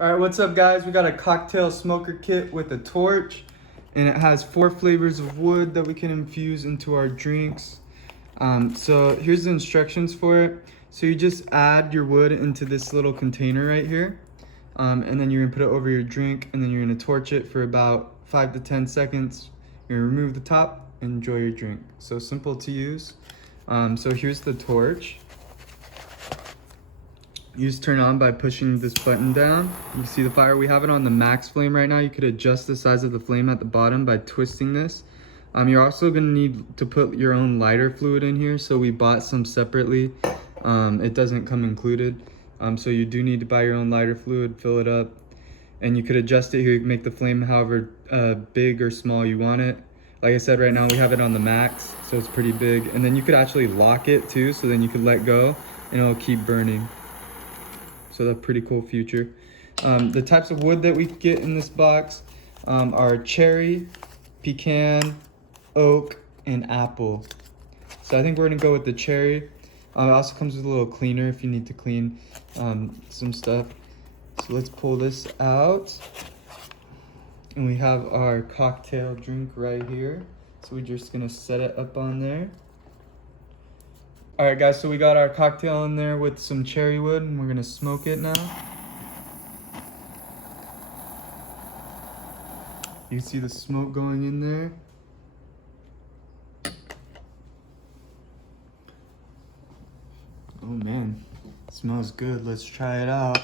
All right, what's up, guys? We got a cocktail smoker kit with a torch, and it has 4 flavors of wood that we can infuse into our drinks. So here's the instructions for it. So you just add your wood into this little container right here, and then you're gonna put it over your drink, and then you're gonna torch it for about 5 to 10 seconds. You're gonna remove the top and enjoy your drink. So simple to use. So here's the torch. You just turn on by pushing this button down. You can see the fire. We have it on the max flame right now. You could adjust the size of the flame at the bottom by twisting this. You're also gonna need to put your own lighter fluid in here. So we bought some separately. It doesn't come included. So you do need to buy your own lighter fluid, fill it up. And you could adjust it here. You can make the flame however big or small you want it. Like I said, right now we have it on the max, so it's pretty big. And then you could actually lock it too, so then you could let go and it'll keep burning. So that's a pretty cool feature. The types of wood that we get in this box are cherry, pecan, oak, and apple. So I think we're gonna go with the cherry. It also comes with a little cleaner if you need to clean some stuff. So let's pull this out. And we have our cocktail drink right here. So we're just gonna set it up on there. All right, guys, so we got our cocktail in there with some cherry wood, and we're gonna smoke it now. You can see the smoke going in there. Oh man, it smells good. Let's try it out.